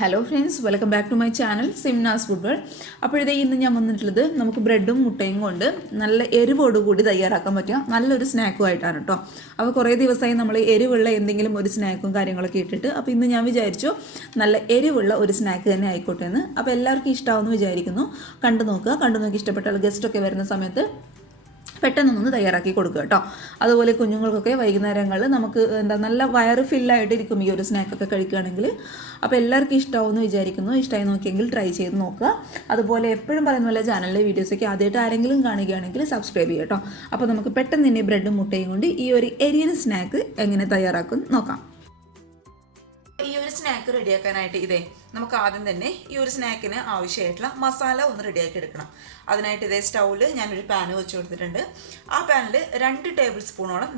Hello friends, welcome back to my channel Simna's food world. അപ്പോഴത്തെ ഇന്ന് ഞാൻ വന്നിട്ടുള്ളത് നമുക്ക് ബ്രെഡും മുട്ടയും കൊണ്ട് നല്ല എരിവോടുകൂടി തയ്യാറാക്കാൻ പറ്റിയ നല്ലൊരു സ്നാക്കും ആയിട്ടാണ് കേട്ടോ. അപ്പോൾ കുറേ ദിവസമായി നമ്മൾ എരിവുള്ള എന്തെങ്കിലും ഒരു സ്നാക്കും കാര്യങ്ങളൊക്കെ ഇട്ടിട്ട്, അപ്പോൾ ഇന്ന് ഞാൻ വിചാരിച്ചു നല്ല എരിവുള്ള ഒരു സ്നാക്ക് തന്നെ ആയിക്കോട്ടെ എന്ന്. അപ്പോൾ എല്ലാവർക്കും ഇഷ്ടമാവുമെന്ന് വിചാരിക്കുന്നു. കണ്ടു നോക്കി ഇഷ്ടപ്പെട്ട ഗസ്റ്റൊക്കെ വരുന്ന സമയത്ത് പെട്ടെന്നൊന്ന് തയ്യാറാക്കി കൊടുക്കുക കേട്ടോ. അതുപോലെ കുഞ്ഞുങ്ങൾക്കൊക്കെ വൈകുന്നേരങ്ങളിൽ നമുക്ക് നല്ല വയറ് ഫില്ലായിട്ടിരിക്കും ഈ ഒരു സ്നാക്കൊക്കെ കഴിക്കുകയാണെങ്കിൽ. അപ്പോൾ എല്ലാവർക്കും ഇഷ്ടമാവുമെന്ന് വിചാരിക്കുന്നു. ഇഷ്ടമായി നോക്കിയെങ്കിൽ ട്രൈ ചെയ്ത് നോക്കുക. അതുപോലെ എപ്പോഴും പറയുന്ന പോലെ ചാനലിലെ വീഡിയോസൊക്കെ ആദ്യമായിട്ട് ആരെങ്കിലും കാണുകയാണെങ്കിൽ സബ്സ്ക്രൈബ് ചെയ്യുക കേട്ടോ. അപ്പോൾ നമുക്ക് പെട്ടെന്ന് തന്നെ ബ്രെഡും മുട്ടയും കൊണ്ട് ഈ ഒരു എരിയൻ സ്നാക്ക് എങ്ങനെ തയ്യാറാക്കും നോക്കാം. ഈ ഒരു സ്നാക്ക് റെഡിയാക്കാനായിട്ട് നമുക്ക് ആദ്യം തന്നെ ഈ ഒരു സ്നാക്കിന് ആവശ്യമായിട്ടുള്ള മസാല ഒന്ന് റെഡിയാക്കി എടുക്കണം. അതിനായിട്ട് സ്റ്റൗവിൽ ഞാനൊരു പാന് വെച്ച് കൊടുത്തിട്ടുണ്ട്. ആ പാനിൽ 2 ടേബിൾ സ്പൂണോളം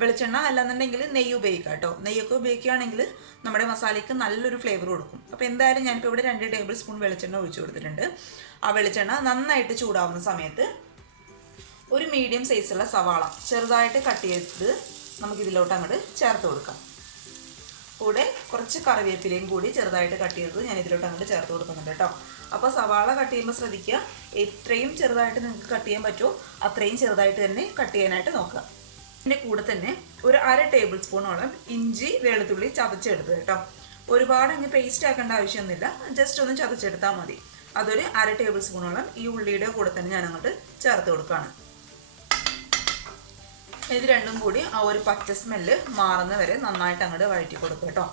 വെളിച്ചെണ്ണ അല്ലാന്നുണ്ടെങ്കിൽ നെയ്യ് ഉപയോഗിക്കാം കേട്ടോ. നെയ്യൊക്കെ ഉപയോഗിക്കുകയാണെങ്കിൽ നമ്മുടെ മസാലയ്ക്ക് നല്ലൊരു ഫ്ലേവർ കൊടുക്കും. അപ്പോൾ എന്തായാലും ഞാനിപ്പോൾ ഇവിടെ 2 ടേബിൾ സ്പൂൺ വെളിച്ചെണ്ണ ഒഴിച്ചു കൊടുത്തിട്ടുണ്ട്. ആ വെളിച്ചെണ്ണ നന്നായിട്ട് ചൂടാവുന്ന സമയത്ത് ഒരു മീഡിയം സൈസുള്ള സവാള ചെറുതായിട്ട് കട്ട് ചെയ്ത് നമുക്കിതിലോട്ട് അങ്ങോട്ട് ചേർത്ത് കൊടുക്കാം. കൂടെ കുറച്ച് കറിവേപ്പിലയും കൂടി ചെറുതായിട്ട് കട്ട് ചെയ്തത് ഞാൻ ഇതിലോട്ട് അങ്ങോട്ട് ചേർത്ത് കൊടുക്കുന്നുണ്ട് കേട്ടോ. അപ്പോൾ സവാള കട്ട് ചെയ്യുമ്പോൾ ശ്രദ്ധിക്കുക, എത്രയും ചെറുതായിട്ട് നിങ്ങൾക്ക് കട്ട് ചെയ്യാൻ പറ്റുമോ അത്രയും ചെറുതായിട്ട് തന്നെ കട്ട് ചെയ്യാനായിട്ട് നോക്കുക. ഇതിൻ്റെ കൂടെ തന്നെ ഒരു 1/2 ടേബിൾ സ്പൂണോളം ഇഞ്ചി വെളുത്തുള്ളി ചതച്ചെടുത്തത് കേട്ടോ. ഒരുപാട് അങ്ങ് പേസ്റ്റ് ആക്കേണ്ട ആവശ്യമൊന്നുമില്ല, ജസ്റ്റ് ഒന്ന് ചതച്ചെടുത്താൽ മതി. അതൊരു 1/2 ടേബിൾ സ്പൂണോളം ഈ ഉള്ളിയുടെ കൂടെ തന്നെ ഞാൻ അങ്ങോട്ട് ചേർത്ത് കൊടുക്കുകയാണ്. ഇത് രണ്ടും കൂടി ആ ഒരു പച്ച സ്മെല്ല് മാറുന്ന വരെ നന്നായിട്ട് അങ്ങോട്ട് വഴറ്റി കൊടുക്കുക കേട്ടോ.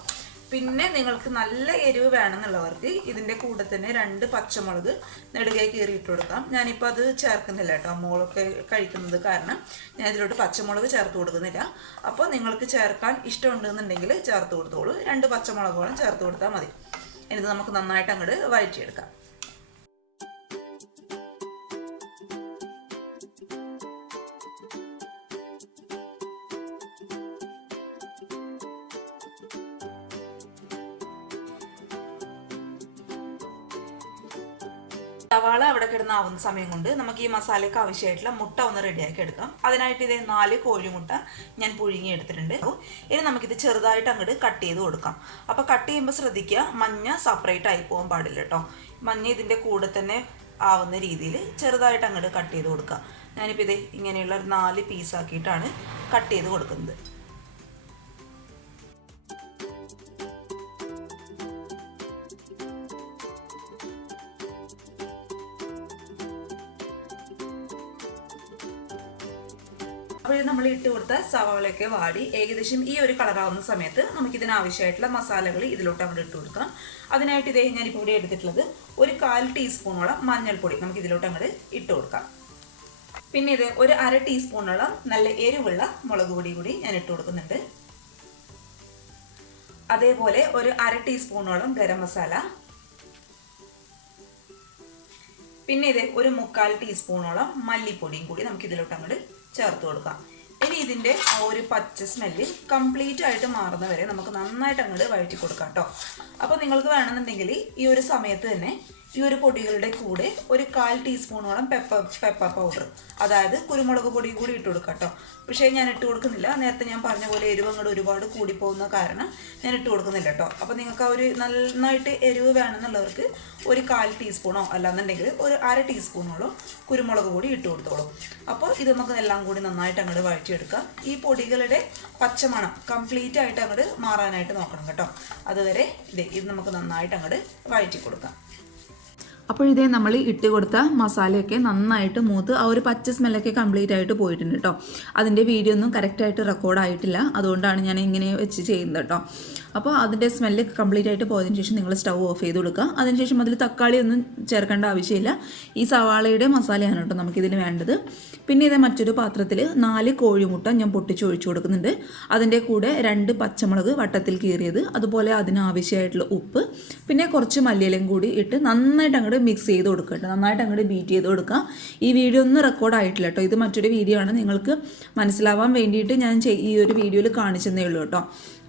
പിന്നെ നിങ്ങൾക്ക് നല്ല എരിവ് വേണമെന്നുള്ളവർക്ക് ഇതിൻ്റെ കൂടെ തന്നെ 2 പച്ചമുളക് നെടുകെ കീറിയിട്ട് കൊടുക്കാം. ഞാനിപ്പോൾ അത് ചേർക്കുന്നില്ല കേട്ടോ, മോളൊക്കെ കഴിക്കുന്നത് കാരണം ഞാൻ ഇതിലോട്ട് പച്ചമുളക് ചേർത്ത് കൊടുക്കുന്നില്ല. അപ്പോൾ നിങ്ങൾക്ക് ചേർക്കാൻ ഇഷ്ടമുണ്ടെന്നുണ്ടെങ്കിൽ ചേർത്ത് കൊടുത്തോളൂ. 2 പച്ചമുളകോളം ചേർത്ത് കൊടുത്താൽ മതി. ഇത് നമുക്ക് നന്നായിട്ട് അങ്ങോട്ട് വഴറ്റിയെടുക്കാം. സവാള അവിടെ കിടന്നാവുന്ന സമയം കൊണ്ട് നമുക്ക് ഈ മസാലയ്ക്ക് ആവശ്യമായിട്ടുള്ള മുട്ട ഒന്ന് റെഡിയാക്കി എടുക്കാം. അതിനായിട്ട് 4 കോഴിമുട്ട ഞാൻ പുഴുങ്ങി എടുത്തിട്ടുണ്ട്. ഇനി നമുക്കിത് ചെറുതായിട്ട് അങ്ങോട്ട് കട്ട് ചെയ്ത് കൊടുക്കാം. അപ്പോൾ കട്ട് ചെയ്യുമ്പോൾ ശ്രദ്ധിക്കുക, മഞ്ഞ സെപ്പറേറ്റ് ആയി പോകാൻ പാടില്ല കേട്ടോ. മഞ്ഞ ഇതിൻ്റെ കൂടെ തന്നെ ആവുന്ന രീതിയിൽ ചെറുതായിട്ട് അങ്ങോട്ട് കട്ട് ചെയ്ത് കൊടുക്കുക. ഞാനിപ്പോൾ ഇങ്ങനെയുള്ള 4 പീസാക്കിയിട്ടാണ് കട്ട് ചെയ്ത് കൊടുക്കുന്നത്. അപ്പോൾ നമ്മൾ ഇട്ട് കൊടുത്ത സവാളയൊക്കെ വാടി ഏകദേശം ഈ ഒരു കളറാവുന്ന സമയത്ത് നമുക്കിതിനാവശ്യമായിട്ടുള്ള മസാലകൾ ഇതിലോട്ട് അങ്ങോട്ട് ഇട്ട് കൊടുക്കാം. അതിനായിട്ട് ഞാനിപ്പോൾ ഇവിടെ എടുത്തിട്ടുള്ളത് ഒരു 1/4 ടീസ്പൂണോളം മഞ്ഞൾപ്പൊടി നമുക്ക് ഇതിലോട്ട് അങ്ങോട്ട് ഇട്ട് കൊടുക്കാം. പിന്നെ ഒരു 1/2 ടീസ്പൂണോളം നല്ല എരിവുള്ള മുളക് പൊടി കൂടി ഞാൻ ഇട്ട് കൊടുക്കുന്നുണ്ട്. അതേപോലെ ഒരു 1/2 ടീസ്പൂണോളം ഗരം മസാല, പിന്നെ ഒരു 1/4 ടീസ്പൂണോളം മല്ലിപ്പൊടിയും കൂടി നമുക്ക് ഇതിലോട്ട് അങ്ങോട്ട് ചേർത്ത് കൊടുക്കാം. ഇനി ഇതിൻ്റെ ആ ഒരു പച്ച സ്മെല്ല് കംപ്ലീറ്റ് ആയിട്ട് മാറുന്ന വരെ നമുക്ക് നന്നായിട്ട് അങ്ങോട്ട് വഴറ്റി കൊടുക്കാം കേട്ടോ. അപ്പോൾ നിങ്ങൾക്ക് വേണമെന്നുണ്ടെങ്കിൽ ഈ ഒരു സമയത്ത് തന്നെ ഈ ഒരു പൊടികളുടെ കൂടെ ഒരു 1/4 ടീസ്പൂണോളം പെപ്പർ പൗഡർ, അതായത് കുരുമുളക് പൊടി കൂടി ഇട്ട് കൊടുക്കാം കേട്ടോ. പക്ഷേ ഞാൻ ഇട്ട് കൊടുക്കുന്നില്ല. നേരത്തെ ഞാൻ പറഞ്ഞ പോലെ എരിവ് അങ്ങോട്ട് ഒരുപാട് കൂടിപ്പോകുന്ന കാരണം ഞാൻ ഇട്ട് കൊടുക്കുന്നില്ല കേട്ടോ. അപ്പോൾ നിങ്ങൾക്ക് ആ ഒരു നന്നായിട്ട് എരിവ് വേണമെന്നുള്ളവർക്ക് ഒരു 1/4 ടീസ്പൂണോ അല്ലാന്നുണ്ടെങ്കിൽ ഒരു 1/2 ടീസ്പൂണോളം കുരുമുളക് പൊടി ഇട്ട് കൊടുത്തോളൂ. അപ്പോൾ ഇത് നമുക്ക് എല്ലാം കൂടി നന്നായിട്ട് അങ്ങോട്ട് വഴറ്റിയെടുക്കാം. ഈ പൊടികളുടെ പച്ചമണം കംപ്ലീറ്റ് ആയിട്ട് അങ്ങോട്ട് മാറാനായിട്ട് നോക്കണം കേട്ടോ. അതുവരെ ഇത് നമുക്ക് നന്നായിട്ട് അങ്ങോട്ട് വഴറ്റി കൊടുക്കാം. അപ്പോൾ നമ്മൾ ഇട്ട് കൊടുത്ത മസാലയൊക്കെ നന്നായിട്ട് മൂത്ത് ആ ഒരു പച്ച സ്മെല്ലൊക്കെ കംപ്ലീറ്റ് ആയിട്ട് പോയിട്ടുണ്ട് കേട്ടോ. അതിൻ്റെ വീഡിയോ ഒന്നും കറക്റ്റായിട്ട് റെക്കോർഡായിട്ടില്ല, അതുകൊണ്ടാണ് ഞാൻ ഇങ്ങനെ വെച്ച് ചെയ്യുന്നത് കേട്ടോ. അപ്പോൾ അതിൻ്റെ സ്മെല്ല് കംപ്ലീറ്റ് ആയിട്ട് പോയതിന് ശേഷം നിങ്ങൾ സ്റ്റൗ ഓഫ് ചെയ്ത് കൊടുക്കുക. അതിനുശേഷം അതിൽ തക്കാളി ഒന്നും ചേർക്കേണ്ട ആവശ്യമില്ല. ഈ സവാളയുടെ മസാലയാണ് കേട്ടോ നമുക്കിതിന് വേണ്ടത്. പിന്നെ മറ്റൊരു പാത്രത്തിൽ 4 കോഴിമുട്ട ഞാൻ പൊട്ടിച്ചൊഴിച്ചു കൊടുക്കുന്നുണ്ട്. അതിൻ്റെ കൂടെ 2 പച്ചമുളക് വട്ടത്തിൽ കീറിയത്, അതുപോലെ അതിനാവശ്യമായിട്ടുള്ള ഉപ്പ്, പിന്നെ കുറച്ച് മല്ലിയിലയും കൂടി ഇട്ട് നന്നായിട്ട് അങ്ങോട്ട് മിക്സ് ചെയ്ത് കൊടുക്കുക കേട്ടോ. നന്നായിട്ട് അങ്ങോട്ട് ബീറ്റ് ചെയ്ത് കൊടുക്കുക. ഈ വീഡിയോ ഒന്നും റെക്കോർഡ് ആയിട്ടില്ല കേട്ടോ, ഇത് മറ്റൊരു വീഡിയോ ആണ്. നിങ്ങൾക്ക് മനസ്സിലാവാൻ വേണ്ടിയിട്ട് ഞാൻ ഈ ഒരു വീഡിയോയിൽ കാണിച്ചെന്നേ ഉള്ളൂ കേട്ടോ.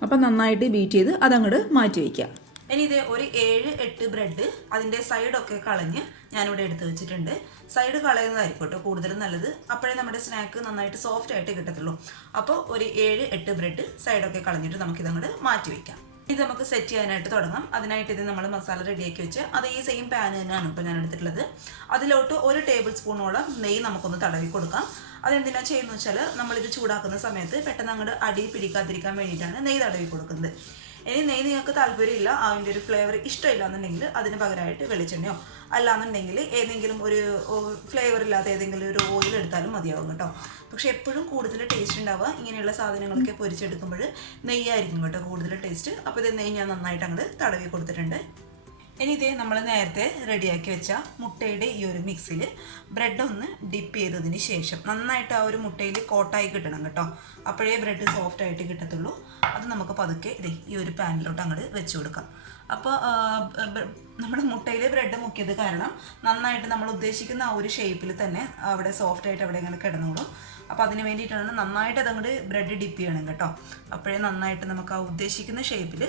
അപ്പം നന്നായിട്ട് ബീറ്റ് ചെയ്ത് അതങ്ങോട്ട് മാറ്റി വയ്ക്കുക. ഇനി ഒരു 7-8 ബ്രെഡ് അതിൻ്റെ സൈഡൊക്കെ കളഞ്ഞ് ഞാനിവിടെ എടുത്ത് വെച്ചിട്ടുണ്ട്. സൈഡ് കളയുന്നതായിരിക്കും കേട്ടോ കൂടുതലും നല്ലത്. അപ്പോഴേ നമ്മുടെ സ്നാക്ക് നന്നായിട്ട് സോഫ്റ്റ് ആയിട്ട് കിട്ടത്തുള്ളൂ. അപ്പോൾ ഒരു 7-8 ബ്രെഡ് സൈഡൊക്കെ കളഞ്ഞിട്ട് നമുക്കിതങ്ങോട്ട് മാറ്റി വയ്ക്കാം. ഇത് നമുക്ക് സെറ്റ് ചെയ്യാനായിട്ട് തുടങ്ങാം. അതിനായിട്ട് ഇത് നമ്മൾ മസാല റെഡിയാക്കി വെച്ച് അത് ഈ സെയിം പാൻ തന്നെയാണ് ഇപ്പോൾ ഞാൻ എടുത്തിട്ടുള്ളത്. അതിലോട്ട് 1 ടേബിൾ സ്പൂണോളം നെയ്യ് നമുക്കൊന്ന് തടവി കൊടുക്കാം. അതെന്തിനാണ് ചെയ്യുന്നത് വെച്ചാൽ നമ്മളിത് ചൂടാക്കുന്ന സമയത്ത് പെട്ടെന്ന് അങ്ങോട്ട് അടി പിടിക്കാതിരിക്കാൻ വേണ്ടിയിട്ടാണ് നെയ്യ് തടവി കൊടുക്കുന്നത്. ഇനി നെയ്യ് നിങ്ങൾക്ക് താല്പര്യമില്ല, അതിൻ്റെ ഒരു ഫ്ലേവർ ഇഷ്ടമില്ല എന്നുണ്ടെങ്കിൽ അതിന് പകരമായിട്ട് വെളിച്ചെണ്ണയോ അല്ലാന്നുണ്ടെങ്കിൽ ഏതെങ്കിലും ഒരു ഫ്ലേവർ ഇല്ലാത്ത ഏതെങ്കിലും ഒരു ഓയിൽ എടുത്താലും മതിയാവും കേട്ടോ. പക്ഷേ എപ്പോഴും കൂടുതൽ ടേസ്റ്റ് ഉണ്ടാവുക ഇങ്ങനെയുള്ള സാധനങ്ങളൊക്കെ പൊരിച്ചെടുക്കുമ്പോൾ നെയ്യായിരിക്കും കേട്ടോ കൂടുതൽ ടേസ്റ്റ്. അപ്പോൾ ഇത് നെയ്യ് ഞാൻ നന്നായിട്ട് അങ്ങോട്ട് തടവി കൊടുത്തിട്ടുണ്ട്. ഇനി ഇതേ നമ്മൾ നേരത്തെ റെഡിയാക്കി വെച്ച മുട്ടയുടെ ഈ ഒരു മിക്സിൽ ബ്രെഡ് ഒന്ന് ഡിപ്പ് ചെയ്തതിന് ശേഷം നന്നായിട്ട് ആ ഒരു മുട്ടയിൽ കോട്ടായി കിട്ടണം കേട്ടോ. അപ്പോഴേ ബ്രെഡ് സോഫ്റ്റ് ആയിട്ട് കിട്ടത്തുള്ളൂ. അത് നമുക്ക് പതുക്കെ ഇതേ ഈ ഒരു പാനിലോട്ട് അങ്ങോട്ട് വെച്ച് കൊടുക്കാം. അപ്പോൾ നമ്മുടെ മുട്ടയിൽ ബ്രെഡ് മുക്കിയത് കാരണം നന്നായിട്ട് നമ്മൾ ഉദ്ദേശിക്കുന്ന ആ ഒരു ഷേപ്പിൽ തന്നെ അവിടെ സോഫ്റ്റ് ആയിട്ട് അവിടെ ഇങ്ങനെ കിടന്നോളും. അപ്പോൾ അതിന് വേണ്ടിയിട്ടാണ് നന്നായിട്ട് അതങ്ങോട്ട് ബ്രെഡ് ഡിപ്പ് ചെയ്യണം കേട്ടോ. അപ്പോഴേ നന്നായിട്ട് നമുക്ക് ആ ഉദ്ദേശിക്കുന്ന ഷേപ്പിൽ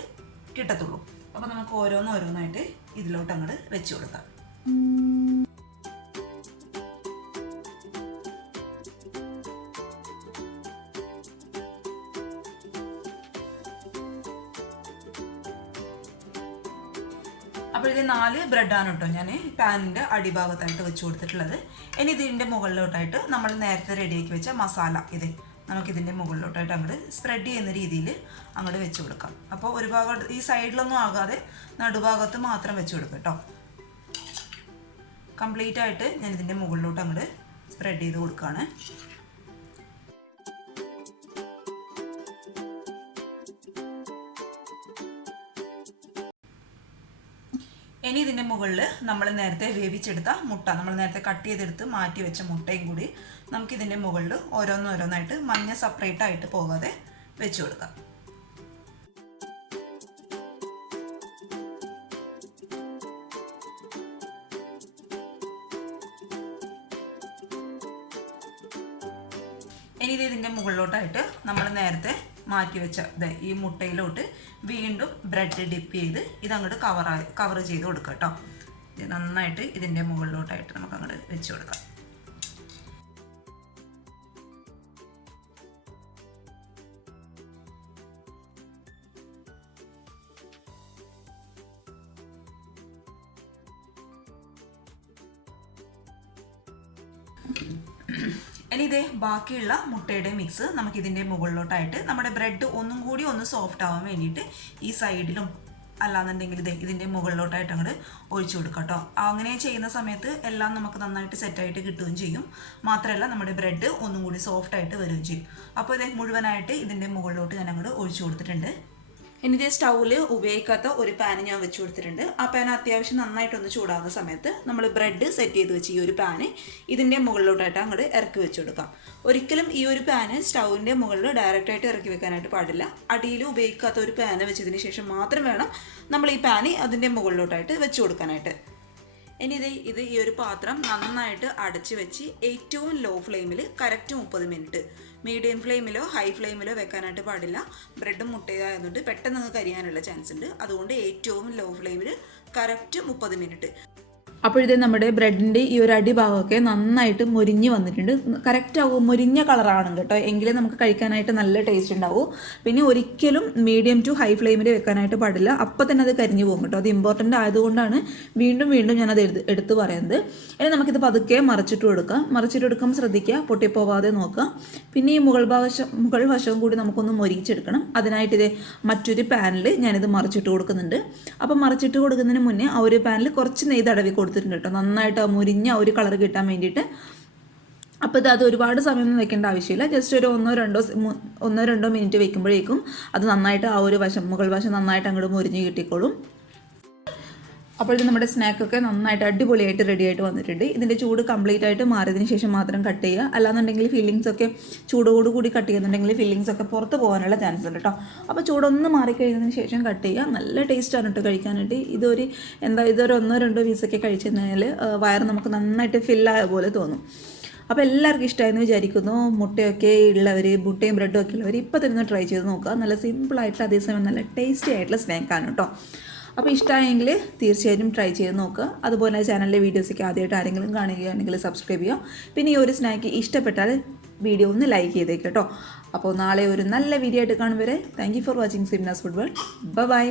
കിട്ടത്തുള്ളൂ. അപ്പോൾ നമുക്ക് ഓരോന്നായിട്ട് ഇതിലോട്ട് അങ്ങോട്ട് വെച്ച് കൊടുക്കാം. അപ്പോൾ ഇത് 4 ബ്രെഡാണ് കേട്ടോ ഞാൻ പാനിൻ്റെ അടിഭാഗത്തായിട്ട് വെച്ച് കൊടുത്തിട്ടുള്ളത്. ഇനി ഇതിൻ്റെ മുകളിലോട്ടായിട്ട് നമ്മൾ നേരത്തെ റെഡിയാക്കി വെച്ച മസാല നമുക്കിതിൻ്റെ മുകളിലോട്ടായിട്ട് അങ്ങോട്ട് സ്പ്രെഡ് ചെയ്യുന്ന രീതിയിൽ അങ്ങോട്ട് വെച്ച് കൊടുക്കാം. അപ്പോൾ ഒരു ഭാഗം ഈ സൈഡിലൊന്നും ആകാതെ നടുഭാഗത്ത് മാത്രം വെച്ച് കൊടുക്കാം കേട്ടോ. കംപ്ലീറ്റ് ആയിട്ട് ഞാൻ ഇതിൻ്റെ മുകളിലോട്ട് അങ്ങോട്ട് സ്പ്രെഡ് ചെയ്ത് കൊടുക്കുകയാണ്. ഇനി ഇതിൻ്റെ മുകളിൽ നമ്മൾ നേരത്തെ വേവിച്ചെടുത്ത മുട്ട, നമ്മൾ നേരത്തെ കട്ട് ചെയ്തെടുത്ത് മാറ്റി വെച്ച മുട്ടയും കൂടി നമുക്കിതിൻ്റെ മുകളിൽ ഓരോന്നായിട്ട് മഞ്ഞ സെപ്പറേറ്റ് ആയിട്ട് പോകാതെ വെച്ച് കൊടുക്കാം. ഇനി ഇതിൻ്റെ മുകളിലോട്ടായിട്ട് നമ്മൾ നേരത്തെ മാറ്റി വെച്ച ഈ മുട്ടയിലോട്ട് വീണ്ടും ബ്രെഡ് ഡിപ്പ് ചെയ്ത് ഇതങ്ങോട്ട് കവർ ചെയ്ത് കൊടുക്കുക കേട്ടോ. ഇത് നന്നായിട്ട് ഇതിൻ്റെ മുകളിലോട്ടായിട്ട് നമുക്ക് അങ്ങോട്ട് വെച്ച് കൊടുക്കാം. ഇനി ഇതേ ബാക്കിയുള്ള മുട്ടയുടെ മിക്സ് നമുക്കിതിൻ്റെ മുകളിലോട്ടായിട്ട് നമ്മുടെ ബ്രെഡ് ഒന്നും കൂടി ഒന്ന് സോഫ്റ്റ് ആവാൻ വേണ്ടിയിട്ട് ഈ സൈഡിലും അല്ലാന്നുണ്ടെങ്കിൽ ഇതിൻ്റെ മുകളിലോട്ടായിട്ട് അങ്ങോട്ട് ഒഴിച്ചു കൊടുക്കാം കേട്ടോ. അങ്ങനെ ചെയ്യുന്ന സമയത്ത് എല്ലാം നമുക്ക് നന്നായിട്ട് സെറ്റായിട്ട് കിട്ടുകയും ചെയ്യും. മാത്രമല്ല നമ്മുടെ ബ്രെഡ് ഒന്നും കൂടി സോഫ്റ്റായിട്ട് വരികയും ചെയ്യും. അപ്പോൾ ഇത് മുഴുവനായിട്ട് ഇതിൻ്റെ മുകളിലോട്ട് ഞാൻ അങ്ങോട്ട് ഒഴിച്ചു കൊടുത്തിട്ടുണ്ട്. ഇനി ഇതേ സ്റ്റൗവിൽ ഉപയോഗിക്കാത്ത ഒരു പാൻ ഞാൻ വെച്ച് കൊടുത്തിട്ടുണ്ട്. ആ പാൻ അത്യാവശ്യം നന്നായിട്ടൊന്ന് ചൂടാകുന്ന സമയത്ത് നമ്മൾ ബ്രെഡ് സെറ്റ് ചെയ്ത് വെച്ച് ഈ ഒരു പാന് ഇതിൻ്റെ മുകളിലോട്ടായിട്ട് അങ്ങോട്ട് ഇറക്കി വെച്ച് കൊടുക്കാം. ഒരിക്കലും ഈ ഒരു പാന് സ്റ്റൗവിൻ്റെ മുകളിൽ ഡയറക്റ്റായിട്ട് ഇറക്കി വെക്കാനായിട്ട് പാടില്ല. അടിയിൽ ഉപയോഗിക്കാത്ത ഒരു പാന് വെച്ചതിന് ശേഷം മാത്രം വേണം നമ്മൾ ഈ പാന് അതിൻ്റെ മുകളിലോട്ടായിട്ട് വെച്ച് കൊടുക്കാനായിട്ട്. ഇനി ഇത് ഈ ഒരു പാത്രം നന്നായിട്ട് അടച്ച് വെച്ച് ഏറ്റവും ലോ ഫ്ലെയിമിൽ കറക്റ്റ് 30 മിനിറ്റ്, മീഡിയം ഫ്ലെയിമിലോ ഹൈ ഫ്ലെയിമിലോ വെക്കാനായിട്ട് പാടില്ല. ബ്രെഡും മുട്ടയായതുകൊണ്ട് പെട്ടെന്ന് നിങ്ങൾക്ക് കരിയാനുള്ള ചാൻസ് ഉണ്ട്. അതുകൊണ്ട് ഏറ്റവും ലോ ഫ്ലെയിമിൽ കറക്റ്റ് 30 മിനിറ്റ്. അപ്പോഴത്തെ നമ്മുടെ ബ്രെഡിൻ്റെ ഈ ഒരു അടിഭാഗമൊക്കെ നന്നായിട്ട് മുരിഞ്ഞ് വന്നിട്ടുണ്ട്. കറക്റ്റ് ആവും, മുരിഞ്ഞ കളറാണ് കേട്ടോ, എങ്കിലേ നമുക്ക് കഴിക്കാനായിട്ട് നല്ല ടേസ്റ്റ് ഉണ്ടാവും. പിന്നെ ഒരിക്കലും മീഡിയം ടു ഹൈ ഫ്ലെയിമിൽ വെക്കാനായിട്ട് പാടില്ല, അപ്പം തന്നെ അത് കരിഞ്ഞു പോകും കേട്ടോ. അത് ഇമ്പോർട്ടൻ്റ് ആയതുകൊണ്ടാണ് വീണ്ടും ഞാനത് എടുത്ത് പറയുന്നത്. ഇനി നമുക്കിത് പതുക്കെ മറിച്ചിട്ട് കൊടുക്കാം. ശ്രദ്ധിക്കുക, പൊട്ടിപ്പോവാതെ നോക്കുക. പിന്നെ ഈ മുകൾ വശവും കൂടി നമുക്കൊന്ന് മൊരിച്ചെടുക്കണം. അതിനായിട്ട് ഇത് മറ്റൊരു പാനിൽ ഞാനിത് മറിച്ചിട്ട് കൊടുക്കുന്നുണ്ട്. അപ്പം മറിച്ചിട്ട് കൊടുക്കുന്നതിന് മുന്നേ ആ ഒരു പാനിൽ കുറച്ച് നെയ്യ് തടവി കൊടുത്തിട്ടുണ്ട് കേട്ടോ, നന്നായിട്ട് മുരിഞ്ഞ ഒരു കളർ കിട്ടാൻ വേണ്ടിയിട്ട്. അപ്പോൾ അത് ഒരുപാട് സമയമൊന്നും വെക്കേണ്ട ആവശ്യമില്ല. ജസ്റ്റ് ഒരു ഒന്നോ രണ്ടോ മിനിറ്റ് വെക്കുമ്പോഴേക്കും അത് നന്നായിട്ട് ആ ഒരു മുകൾ വശം നന്നായിട്ട് അങ്ങോട്ട് മുരിഞ്ഞ് കിട്ടിക്കോളും. അപ്പോൾ നമ്മുടെ സ്നാക്കൊക്കെ നന്നായിട്ട് അടിപൊളിയായിട്ട് റെഡി ആയിട്ട് വന്നിട്ടുണ്ട്. ഇതിൻ്റെ ചൂട് കംപ്ലീറ്റ് ആയിട്ട് മാറിയതിന് ശേഷം മാത്രം കട്ട് ചെയ്യുക. അല്ലാന്നുണ്ടെങ്കിൽ ഫില്ലിങ്സ് ഒക്കെ ചൂടോടുകൂടി കട്ട് ചെയ്യുന്നുണ്ടെങ്കിൽ ഫില്ലിങ്സ് ഒക്കെ പുറത്ത് പോകാനുള്ള ചാൻസ് ഉണ്ട് കേട്ടോ. അപ്പോൾ ചൂടൊന്ന് മാറിക്കഴിഞ്ഞതിന് ശേഷം കട്ട് ചെയ്യുക. നല്ല ടേസ്റ്റാണ് കേട്ടോ കഴിക്കാനായിട്ട്. ഇതൊരു 1-2 പീസൊക്കെ കഴിച്ചു കഴിഞ്ഞാൽ വയറ് നമുക്ക് നന്നായിട്ട് ഫില്ലായ പോലെ തോന്നും. അപ്പോൾ എല്ലാവർക്കും ഇഷ്ടമായെന്ന് വിചാരിക്കുന്നു. മുട്ടയും ബ്രെഡും ഒക്കെ ഉള്ളവർ ഇപ്പോൾ തന്നെ ട്രൈ ചെയ്ത് നോക്കുക. നല്ല സിമ്പിളായിട്ടുള്ള അതേസമയം നല്ല ടേസ്റ്റി ആയിട്ടുള്ള സ്നാക്കാണ് കേട്ടോ. അപ്പോൾ ഇഷ്ടമായെങ്കിൽ തീർച്ചയായും ട്രൈ ചെയ്ത് നോക്കുക. അതുപോലെ ചാനലിലെ വീഡിയോസൊക്കെ ആദ്യമായിട്ട് ആരെങ്കിലും കാണുകയാണെങ്കിൽ സബ്സ്ക്രൈബ് ചെയ്യുക. പിന്നെ ഈ ഒരു സ്നാക്ക് ഇഷ്ടപ്പെട്ടാൽ വീഡിയോ ഒന്ന് ലൈക്ക് ചെയ്തേക്ക് കേട്ടോ. അപ്പോൾ നാളെ ഒരു നല്ല വീഡിയോ ആയിട്ട് കാണും വരെ thank you for watching Simna's food world. By.